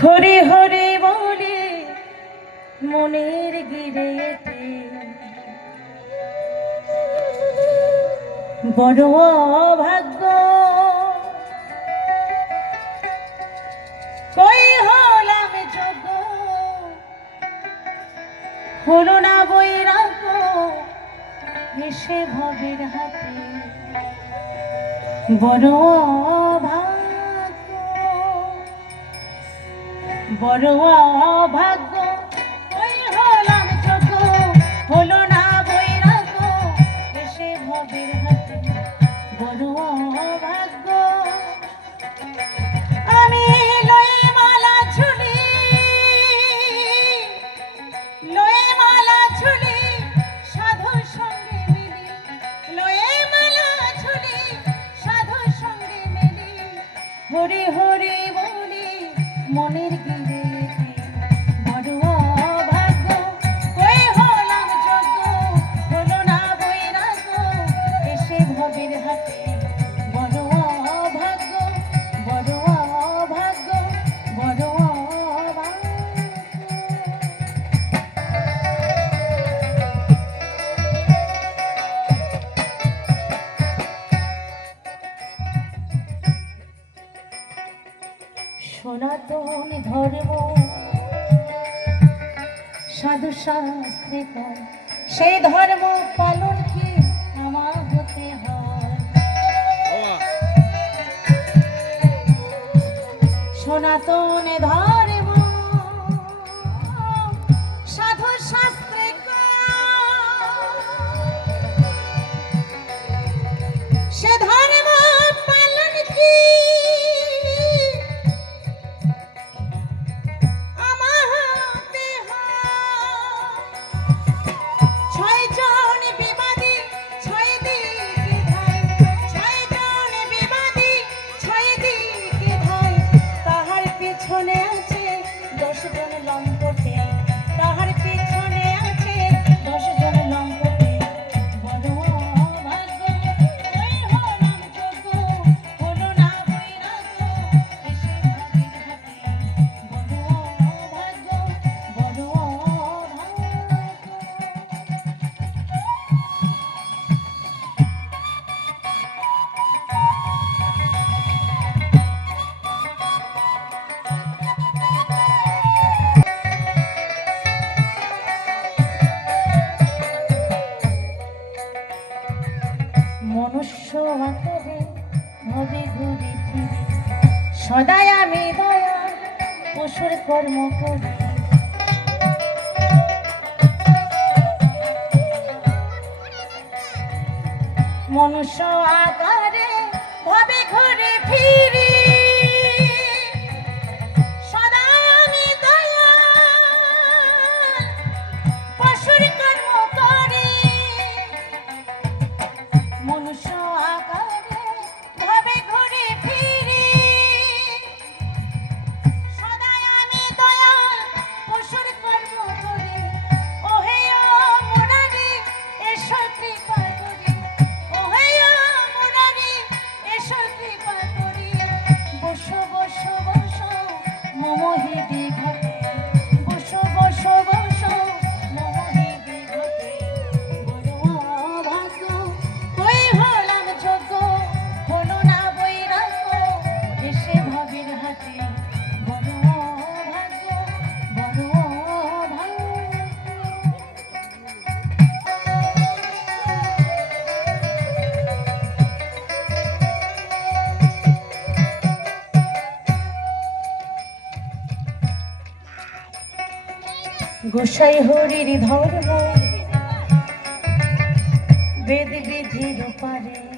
হরি হরি বলে মনের গিরেতে বড় ভাগ্য কই হলাম যোগ্য হলো না বৈরাগ্য এসে ভবের হাতে বড় ভাগ্য বড় ভাগ্য কই হলাম যোগ্য হলো না বৈরাগ্য এসে ভবের হাতে বড় ভাগ্য আমি লয়ে মালা ঝুলি সাধুর সঙ্গে মিলি লয়ে মালা ঝুলি সাধুর সঙ্গে মিলি হরি হরি বলি মনের গিরে বড় ভাগ্য কই হলাম যোগ্য হলো না বৈরাগ্য এসে ভবের হাতে বড় ভাগ্য বড় ভাগ্য বড় সনাতন ধর্ম সাধু শাস্ত্রে কয় সেই ধর্ম পালন কি আমার হতে হয় সনাতন ধর্ম সাধু শাস্ত্রে সে ধর্ম পালন কি মনুষ্য আকারে ভবে ঘুরে ফিরে সদাই আমি দয়া পশুর কর্ম করি মনুষ্য আকারে ভবে ঘুরে ফিরি সদাই আমি দয়া পশুর কর্ম করি মনুষ্য আকারে ভাবে ঘুরে ফিরি সদাই আমি দয়া পশুর কর্ম করি ওহে মুরারি এসো কৃপা করি ওহে মুরারি এসো কৃপা করি বসো বসো বসো মম হৃদি ঘটে বসো বসো বসো মম হৃদি ঘটে বড় ভাগ্য কই হলাম যোগ্য হলো না বৈরাগ্য এসে ভবের হাতে বড় ভাগ্য বড় ভাগ্য গোসাই হরির ধর্ম বেদ বিধির পারে